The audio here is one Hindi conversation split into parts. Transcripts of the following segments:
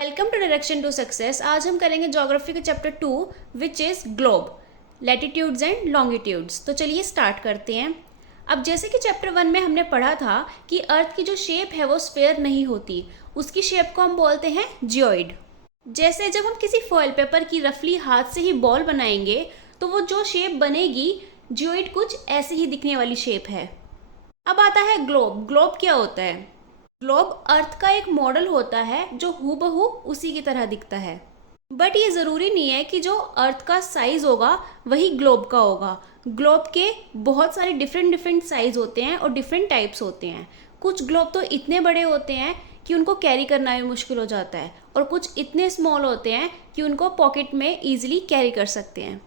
Welcome to direction to success. आज हम करेंगे ज्योग्राफी के chapter 2 which is globe, latitudes and longitudes. तो चलिए स्टार्ट करते हैं। अब जैसे कि चैप्टर 1 में हमने पढ़ा था कि अर्थ की जो शेप है वो स्फेयर नहीं होती, उसकी शेप को हम बोलते हैं जियोइड। जैसे जब हम किसी फॉयल पेपर की रफली हाथ से ही बॉल बनाएंगे तो वो जो शेप बनेगी जियोइड कुछ ऐसे ही दिखने वाली शेप है। अब आता है ग्लोब। ग्लोब क्या होता है? ग्लोब अर्थ का एक मॉडल होता है जो हूबहू उसी की तरह दिखता है। बट ये ज़रूरी नहीं है कि जो अर्थ का साइज होगा वही ग्लोब का होगा। ग्लोब के बहुत सारे डिफरेंट डिफरेंट साइज होते हैं और डिफरेंट टाइप्स होते हैं। कुछ ग्लोब तो इतने बड़े होते हैं कि उनको कैरी करना भी मुश्किल हो जाता है, और कुछ इतने स्मॉल होते हैं कि उनको पॉकेट में ईजिली कैरी कर सकते हैं।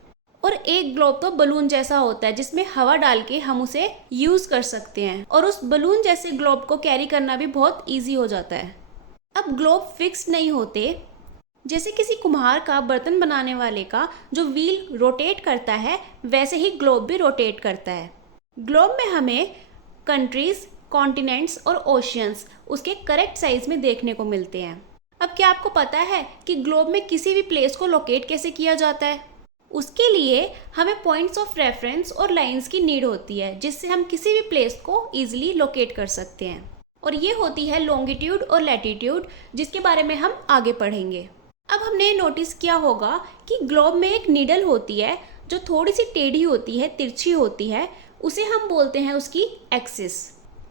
और एक ग्लोब तो बलून जैसा होता है जिसमें हवा डाल के हम उसे यूज कर सकते हैं, और उस बलून जैसे ग्लोब को कैरी करना भी बहुत इजी हो जाता है। अब ग्लोब फिक्स नहीं होते। जैसे किसी कुम्हार का बर्तन बनाने वाले का जो व्हील रोटेट करता है, वैसे ही ग्लोब भी रोटेट करता है। ग्लोब में हमें कंट्रीज, कॉन्टिनेंट्स और ओशियंस उसके करेक्ट साइज में देखने को मिलते हैं। अब क्या आपको पता है कि ग्लोब में किसी भी प्लेस को लोकेट कैसे किया जाता है? उसके लिए हमें पॉइंट्स ऑफ रेफरेंस और लाइंस की नीड होती है, जिससे हम किसी भी प्लेस को इजीली लोकेट कर सकते हैं। और ये होती है लॉन्गिट्यूड और लैटिट्यूड, जिसके बारे में हम आगे पढ़ेंगे। अब हमने नोटिस किया होगा कि ग्लोब में एक नीडल होती है जो थोड़ी सी टेढ़ी होती है, तिरछी होती है। उसे हम बोलते हैं उसकी एक्सिस।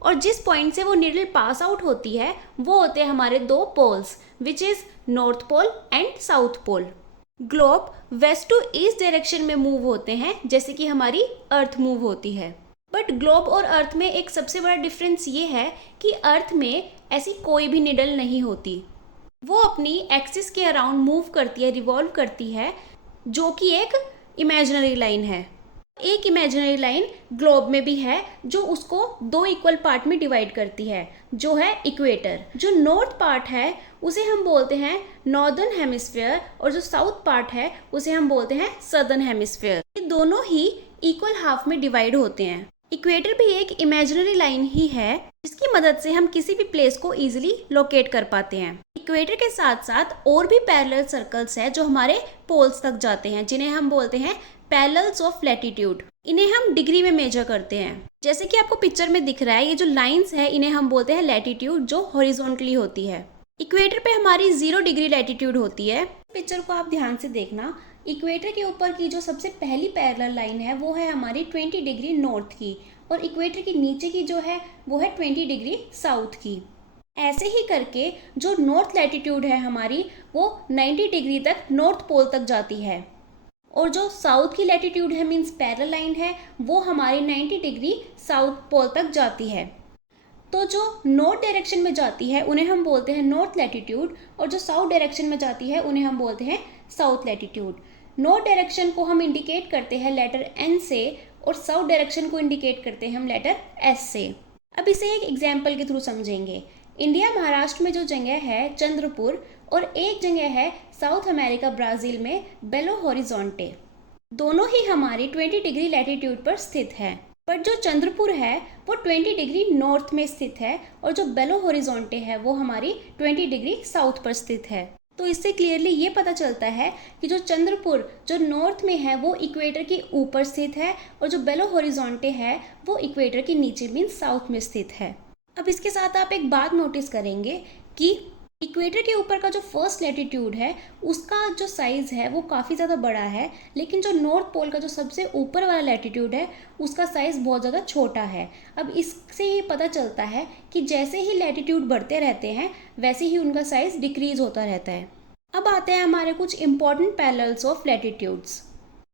और जिस पॉइंट से वो नीडल पास आउट होती है वो होते हैं हमारे दो poles, which is north pole and south pole. Globe west to east direction में मूव होते हैं, जैसे कि हमारी अर्थ मूव होती है। बट ग्लोब और अर्थ में एक सबसे बड़ा डिफरेंस ये है कि अर्थ में ऐसी कोई भी निडल नहीं होती। वो अपनी एक्सिस के अराउंड मूव करती है, रिवॉल्व करती है, जो कि एक इमेजिनरी लाइन है। एक इमेजिनरी लाइन ग्लोब में भी है जो उसको दो इक्वल पार्ट में डिवाइड करती है, जो है इक्वेटर। जो नॉर्थ पार्ट है उसे हम बोलते हैं नॉर्दर्न हेमिस्फीयर, और जो साउथ पार्ट है उसे हम बोलते हैं सदर्न हेमिस्फीयर। ये दोनों ही इक्वल हाफ में डिवाइड होते हैं। इक्वेटर भी एक इमेजिनरी लाइन ही है जिसकी मदद से हम किसी भी प्लेस को इजीली लोकेट कर पाते हैं। इक्वेटर के साथ साथ और भी पैरेलल सर्कल्स हैं जो हमारे पोल्स तक जाते हैं, जिन्हें हम बोलते हैं पैरेलल्स ऑफ लैटिट्यूड। इन्हें हम डिग्री में मेजर करते हैं। जैसे कि आपको पिक्चर में दिख रहा है, ये जो लाइंस है इन्हें हम बोलते हैं लैटिट्यूड, जो हॉरिजॉन्टली होती है। इक्वेटर पे हमारी 0 डिग्री लैटिट्यूड होती है। पिक्चर को आप ध्यान से देखना। इक्वेटर के ऊपर की जो सबसे पहली पैरेलल लाइन है वो है हमारी 20 डिग्री नॉर्थ की, और इक्वेटर के नीचे की जो है वो है 20 डिग्री साउथ की। ऐसे ही करके जो नॉर्थ लैटिट्यूड है हमारी वो 90 डिग्री तक नॉर्थ पोल तक जाती है, और जो साउथ की लैटिट्यूड है मीन्स पैरेलल लाइन है वो हमारी 90 डिग्री साउथ पोल तक जाती है। तो जो नॉर्थ डायरेक्शन में जाती है उन्हें हम बोलते हैं नॉर्थ लैटिट्यूड, और जो साउथ डायरेक्शन में जाती है उन्हें हम बोलते हैं साउथ लैटिट्यूड। नॉर्थ डायरेक्शन को हम इंडिकेट करते हैं लेटर एन से, और साउथ डायरेक्शन को इंडिकेट करते हैं हम लेटर एस से। अब इसे एक एग्जाम्पल के थ्रू समझेंगे। इंडिया महाराष्ट्र में जो जगह है चंद्रपुर, और एक जगह है साउथ अमेरिका ब्राज़ील में बेलो हॉरिजॉन्टे। दोनों ही हमारी 20 डिग्री लैटिट्यूड पर स्थित है। बट जो चंद्रपुर है वो 20 डिग्री नॉर्थ में स्थित है, और जो बेलो हॉरिजॉन्टे है वो हमारी 20 डिग्री साउथ पर स्थित है। तो इससे क्लियरली ये पता चलता है कि जो चंद्रपुर जो नॉर्थ में है वो इक्वेटर के ऊपर स्थित है, और जो बेलो हॉरिजॉन्टे है वो इक्वेटर के नीचे मीन साउथ में स्थित है। अब इसके साथ आप एक बात नोटिस करेंगे कि इक्वेटर के ऊपर का जो फर्स्ट लैटिट्यूड है उसका जो साइज़ है वो काफ़ी ज़्यादा बड़ा है, लेकिन जो नॉर्थ पोल का जो सबसे ऊपर वाला लैटिट्यूड है उसका साइज़ बहुत ज़्यादा छोटा है। अब इससे ये पता चलता है कि जैसे ही लैटिट्यूड बढ़ते रहते हैं वैसे ही उनका साइज़ डिक्रीज होता रहता है। अब आते हैं हमारे कुछ इंपॉर्टेंट पैरेलल्स ऑफ लैटिट्यूड्स।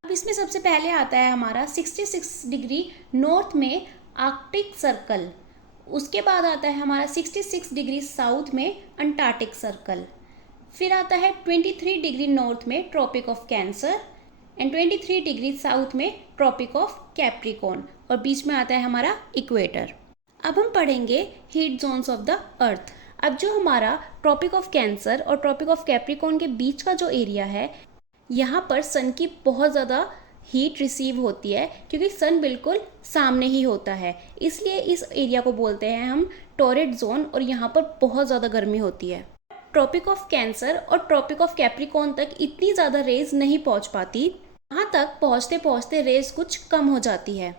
अब इसमें सबसे पहले आता है हमारा 66 डिग्री नॉर्थ में आर्कटिक सर्कल। उसके बाद आता है हमारा 66 डिग्री साउथ में अंटार्कटिक सर्कल। फिर आता है 23 डिग्री नॉर्थ में Tropic of Cancer, and 23 degree south में ट्रॉपिक ऑफ कैप्रिकॉर्न, और बीच में आता है हमारा इक्वेटर। अब हम पढ़ेंगे heat zones of the earth. अब जो हमारा ट्रॉपिक ऑफ कैंसर और ट्रॉपिक ऑफ कैप्रिकॉर्न के बीच का जो एरिया है, यहाँ पर सन की बहुत ज़्यादा हीट रिसीव होती है, क्योंकि सन बिल्कुल सामने ही होता है। इसलिए इस एरिया को बोलते हैं हम टॉरिड जोन, और यहाँ पर बहुत ज़्यादा गर्मी होती है। ट्रॉपिक ऑफ कैंसर और ट्रॉपिक ऑफ कैप्रिकॉर्न तक इतनी ज़्यादा रेज नहीं पहुंच पाती। वहाँ तक पहुँचते पहुँचते रेज कुछ कम हो जाती है।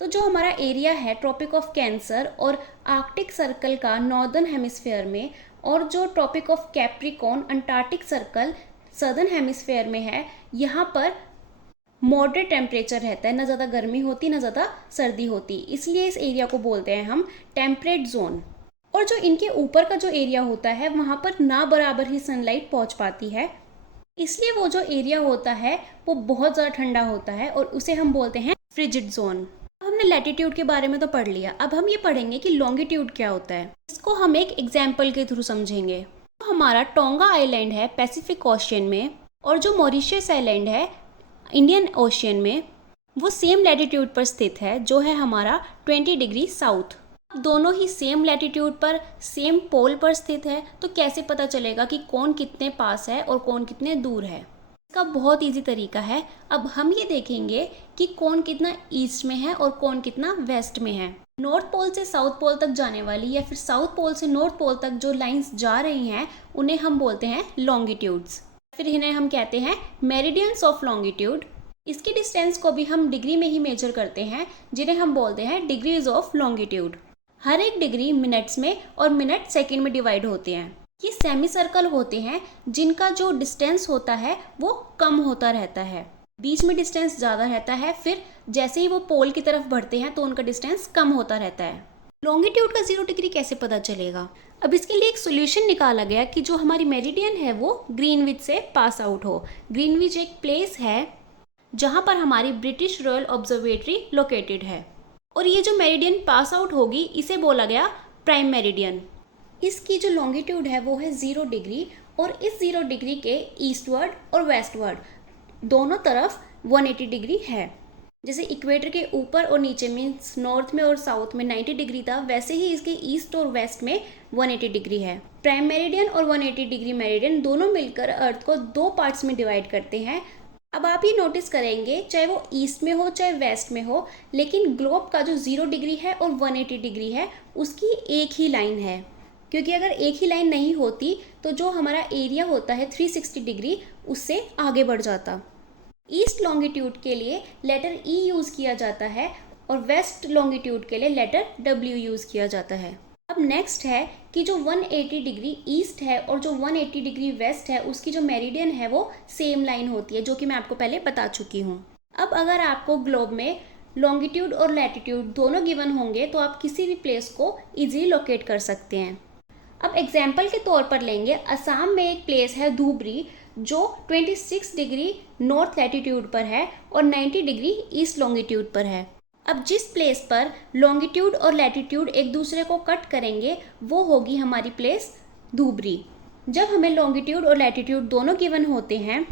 तो जो हमारा एरिया है ट्रॉपिक ऑफ कैंसर और आर्कटिक सर्कल का नॉर्दर्न हेमिस्फेयर में, और जो Tropic of Capricorn Antarctic Circle southern hemisphere में है, यहाँ पर मॉडरेट टेम्परेचर रहता है, ना ज़्यादा गर्मी होती ना ज़्यादा सर्दी होती। इसलिए इस एरिया को बोलते हैं हम टेम्परेट जोन। और जो इनके ऊपर का जो एरिया होता है वहाँ पर ना बराबर ही सनलाइट पहुँच पाती है, इसलिए वो जो एरिया होता है वो बहुत ज़्यादा ठंडा होता है और उसे हम बोलते हैं फ्रिजिड जोन। हमने लैटिट्यूड के बारे में तो पढ़ लिया, अब हम ये पढ़ेंगे कि लॉन्गिट्यूड क्या होता है। इसको हम एक एग्जाम्पल के थ्रू समझेंगे। तो हमारा टोंगा आइलैंड है पैसिफिक ओशियन में, और जो मॉरिशस आइलैंड है इंडियन ओशियन में, वो सेम लैटिट्यूड पर स्थित है, जो है हमारा 20 डिग्री साउथ। दोनों ही सेम लैटिट्यूड पर सेम पोल पर स्थित है, तो कैसे पता चलेगा कि कौन कितने पास है और कौन कितने दूर है? इसका बहुत इजी तरीका है। अब हम ये देखेंगे कि कौन कितना ईस्ट में है और कौन कितना वेस्ट में है। नॉर्थ पोल से साउथ पोल तक जाने वाली या फिर साउथ पोल से नॉर्थ पोल तक जो लाइंस जा रही हैं उन्हें हम बोलते हैं लॉन्गिट्यूड्स, फिर इन्हें हम कहते हैं मेरिडियंस ऑफ लॉन्गिट्यूड। इसकी डिस्टेंस को भी हम डिग्री में ही मेजर करते हैं, जिन्हें हम बोलते हैं डिग्रीज ऑफ लॉन्गिट्यूड। हर एक डिग्री मिनट्स में और मिनट सेकंड में डिवाइड होते हैं। ये सेमी सर्कल होते हैं जिनका जो डिस्टेंस होता है वो कम होता रहता है, बीच में डिस्टेंस ज़्यादा रहता है, फिर जैसे ही वो पोल की तरफ बढ़ते हैं तो उनका डिस्टेंस कम होता रहता है। लॉन्गिट्यूड का 0 डिग्री कैसे पता चलेगा? अब इसके लिए एक सोल्यूशन निकाला गया कि जो हमारी मेरिडियन है वो ग्रीनविच से पास आउट हो। ग्रीनविच एक प्लेस है जहाँ पर हमारी ब्रिटिश रॉयल ऑब्जर्वेटरी लोकेटेड है, और ये जो मेरिडियन पास आउट होगी इसे बोला गया प्राइम मेरिडियन। इसकी जो लॉन्गिट्यूड है वो है 0 डिग्री, और इस 0 डिग्री के ईस्टवर्ड और वेस्टवर्ड दोनों तरफ 180 डिग्री है। जैसे इक्वेटर के ऊपर और नीचे मीन्स नॉर्थ में और साउथ में 90 डिग्री था, वैसे ही इसके ईस्ट और वेस्ट में 180 डिग्री है। प्राइम मेरिडियन और 180 डिग्री मेरिडियन दोनों मिलकर अर्थ को 2 पार्ट्स में डिवाइड करते हैं। अब आप ये नोटिस करेंगे चाहे वो ईस्ट में हो चाहे वेस्ट में हो, लेकिन ग्लोब का जो 0 डिग्री है और 180 डिग्री है उसकी एक ही लाइन है, क्योंकि अगर एक ही लाइन नहीं होती तो जो हमारा एरिया होता है 360 डिग्री उससे आगे बढ़ जाता। ईस्ट लॉन्गिट्यूड के लिए लेटर ई यूज़ किया जाता है और वेस्ट लॉन्गिट्यूड के लिए लेटर डब्ल्यू यूज़ किया जाता है। अब नेक्स्ट है कि जो 180 डिग्री ईस्ट है और जो 180 डिग्री वेस्ट है उसकी जो मेरिडियन है वो सेम लाइन होती है, जो कि मैं आपको पहले बता चुकी हूँ। अब अगर आपको ग्लोब में लॉन्गिट्यूड और लैटिट्यूड दोनों गिवन होंगे तो आप किसी भी प्लेस को इजीली लोकेट कर सकते हैं। अब एग्जाम्पल के तौर पर लेंगे, असम में एक प्लेस है धुबरी जो 26 डिग्री नॉर्थ लैटिट्यूड पर है और 90 डिग्री ईस्ट लॉन्गिट्यूड पर है। अब जिस प्लेस पर लॉन्गिट्यूड और लैटिट्यूड एक दूसरे को कट करेंगे वो होगी हमारी प्लेस धुबरी। जब हमें लॉन्गिट्यूड और लैटिट्यूड दोनों गिवन होते हैं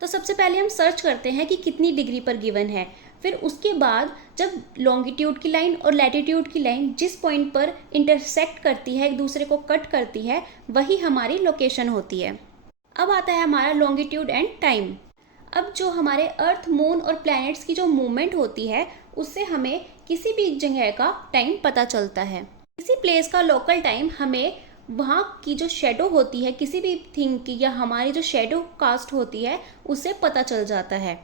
तो सबसे पहले हम सर्च करते हैं कि कितनी डिग्री पर गिवन है। फिर उसके बाद जब लॉन्गिट्यूड की लाइन और लैटिट्यूड की लाइन जिस पॉइंट पर इंटरसेक्ट करती है, एक दूसरे को कट करती है, वही हमारी लोकेशन होती है। अब आता है हमारा लॉन्गिट्यूड एंड टाइम। अब जो हमारे अर्थ, मून और प्लैनेट्स की जो मूवमेंट होती है उससे हमें किसी भी जगह का टाइम पता चलता है। किसी प्लेस का लोकल टाइम हमें वहाँ की जो शेडो होती है किसी भी थिंग की, या हमारी जो शेडो कास्ट होती है उससे पता चल जाता है,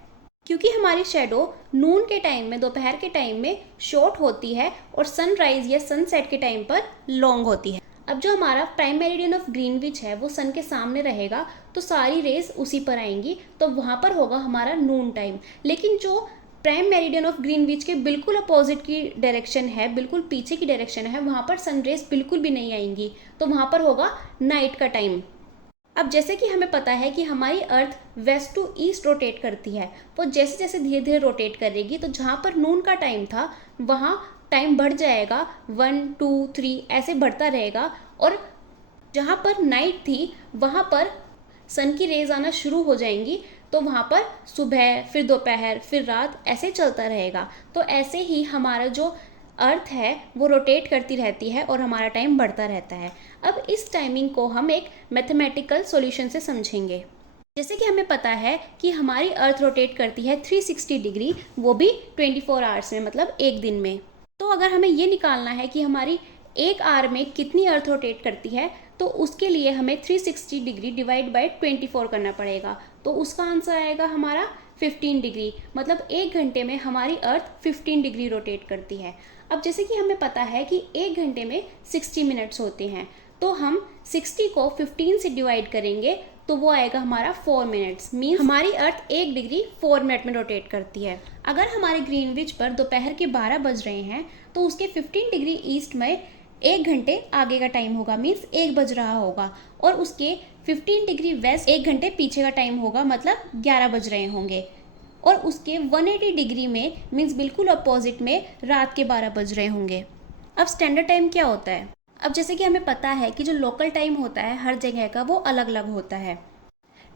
क्योंकि हमारी शेडो नून के टाइम में, दोपहर के टाइम में शॉर्ट होती है और सनराइज या सनसेट के टाइम पर लॉन्ग होती है। अब जो हमारा प्राइम मेरिडियन ऑफ ग्रीनविच है वो सन के सामने रहेगा तो सारी रेज उसी पर आएंगी, तो वहाँ पर होगा हमारा नून टाइम। लेकिन जो प्राइम मेरिडियन ऑफ ग्रीनविच के बिल्कुल अपोजिट की डायरेक्शन है, बिल्कुल पीछे की डायरेक्शन है, वहाँ पर सन रेज बिल्कुल भी नहीं आएंगी, तो वहाँ पर होगा नाइट का टाइम। अब जैसे कि हमें पता है कि हमारी अर्थ वेस्ट टू ईस्ट रोटेट करती है, वो जैसे जैसे धीरे धीरे रोटेट करेगी तो जहाँ पर नून का टाइम था वहाँ टाइम बढ़ जाएगा, 1 2 3 ऐसे बढ़ता रहेगा, और जहाँ पर नाइट थी वहाँ पर सन की रेज आना शुरू हो जाएंगी, तो वहाँ पर सुबह, फिर दोपहर, फिर रात, ऐसे चलता रहेगा। तो ऐसे ही हमारा जो अर्थ है वो रोटेट करती रहती है और हमारा टाइम बढ़ता रहता है। अब इस टाइमिंग को हम एक मैथमेटिकल सॉल्यूशन से समझेंगे। जैसे कि हमें पता है कि हमारी अर्थ रोटेट करती है 360 डिग्री, वो भी 24 आवर्स में, मतलब एक दिन में। तो अगर हमें ये निकालना है कि हमारी एक आवर में कितनी अर्थ रोटेट करती है, तो उसके लिए हमें 360 डिग्री डिवाइड बाय 24 करना पड़ेगा। तो उसका आंसर आएगा हमारा 15 डिग्री। मतलब 1 घंटे में हमारी अर्थ 15 डिग्री रोटेट करती है। अब जैसे कि हमें पता है कि 1 घंटे में 60 मिनट्स होते हैं, तो हम 60 को 15 से डिवाइड करेंगे तो वो आएगा हमारा 4 मिनट्स। मीन्स हमारी अर्थ 1 डिग्री 4 मिनट में रोटेट करती है। अगर हमारे ग्रीनविच पर दोपहर के 12 बज रहे हैं तो उसके 15 डिग्री ईस्ट में 1 घंटे आगे का टाइम होगा, मीन्स 1 बज रहा होगा। और उसके 15 डिग्री वेस्ट 1 घंटे पीछे का टाइम होगा, मतलब 11 बज रहे होंगे। और उसके 180 डिग्री में मीन्स बिल्कुल अपोजिट में रात के 12 बज रहे होंगे। अब स्टैंडर्ड टाइम क्या होता है? अब जैसे कि हमें पता है कि जो लोकल टाइम होता है हर जगह का वो अलग अलग होता है।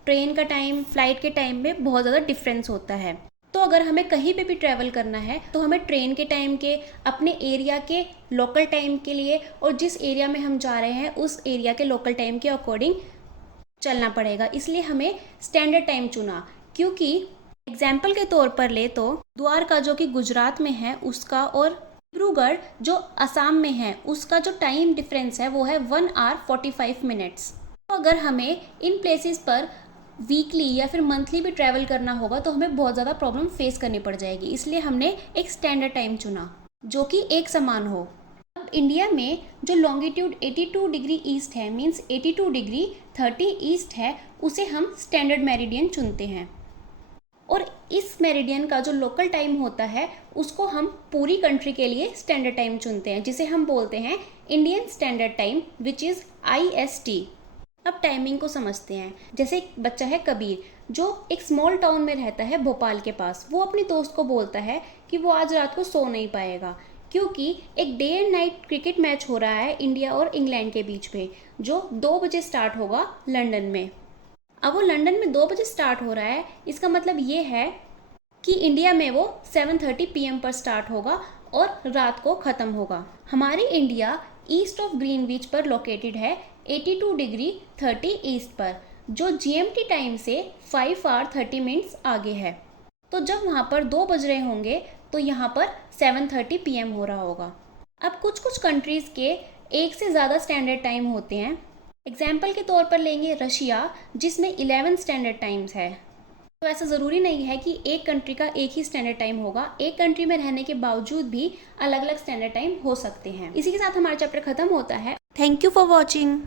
ट्रेन का टाइम, फ्लाइट के टाइम में बहुत ज़्यादा डिफरेंस होता है। तो अगर हमें कहीं पे भी ट्रैवल करना है तो हमें ट्रेन के टाइम के, अपने एरिया के लोकल टाइम के लिए और जिस एरिया में हम जा रहे हैं उस एरिया के लोकल टाइम के अकॉर्डिंग चलना पड़ेगा। इसलिए हमें स्टैंडर्ड टाइम चुना, क्योंकि एग्जाम्पल के तौर पर ले तो द्वारका जो कि गुजरात में है उसका और डिब्रूगढ़ जो असम में है उसका जो टाइम डिफरेंस है वो है 1 आवर 45 मिनट्स। तो अगर हमें इन प्लेसेस पर वीकली या फिर मंथली भी ट्रैवल करना होगा तो हमें बहुत ज़्यादा प्रॉब्लम फेस करनी पड़ जाएगी। इसलिए हमने एक स्टैंडर्ड टाइम चुना जो कि एक समान हो। अब इंडिया में जो लॉन्गिट्यूड 82 डिग्री ईस्ट है, मीन्स 82 डिग्री 30 ईस्ट है, उसे हम स्टैंडर्ड मेरिडियन चुनते हैं। और इस मेरिडियन का जो लोकल टाइम होता है उसको हम पूरी कंट्री के लिए स्टैंडर्ड टाइम चुनते हैं, जिसे हम बोलते हैं Indian standard time, which is IST। अब टाइमिंग को समझते हैं। जैसे एक बच्चा है कबीर जो एक स्मॉल टाउन में रहता है भोपाल के पास। वो अपनी दोस्त को बोलता है कि वो आज रात को सो नहीं पाएगा क्योंकि एक day and night cricket match हो रहा है इंडिया और इंग्लैंड के बीच में, जो 2 बजे स्टार्ट होगा लंदन में। अब वो लंदन में 2 बजे स्टार्ट हो रहा है, इसका मतलब ये है कि इंडिया में वो 7:30 PM पर स्टार्ट होगा और रात को ख़त्म होगा। हमारी इंडिया ईस्ट ऑफ ग्रीनविच पर लोकेटेड है 82 डिग्री 30 ईस्ट पर, जो GMT टाइम से 5 आवर 30 मिनट्स आगे है। तो जब वहाँ पर 2 बज रहे होंगे तो यहाँ पर 7:30 PM हो रहा होगा। अब कुछ कुछ कंट्रीज़ के एक से ज़्यादा स्टैंडर्ड टाइम होते हैं। एग्जाम्पल के तौर पर लेंगे रशिया, जिसमें 11 स्टैंडर्ड टाइम्स है। तो ऐसा ज़रूरी नहीं है कि एक कंट्री का एक ही स्टैंडर्ड टाइम होगा। एक कंट्री में रहने के बावजूद भी अलग अलग स्टैंडर्ड टाइम हो सकते हैं। इसी के साथ हमारा चैप्टर खत्म होता है। Thank you for watching.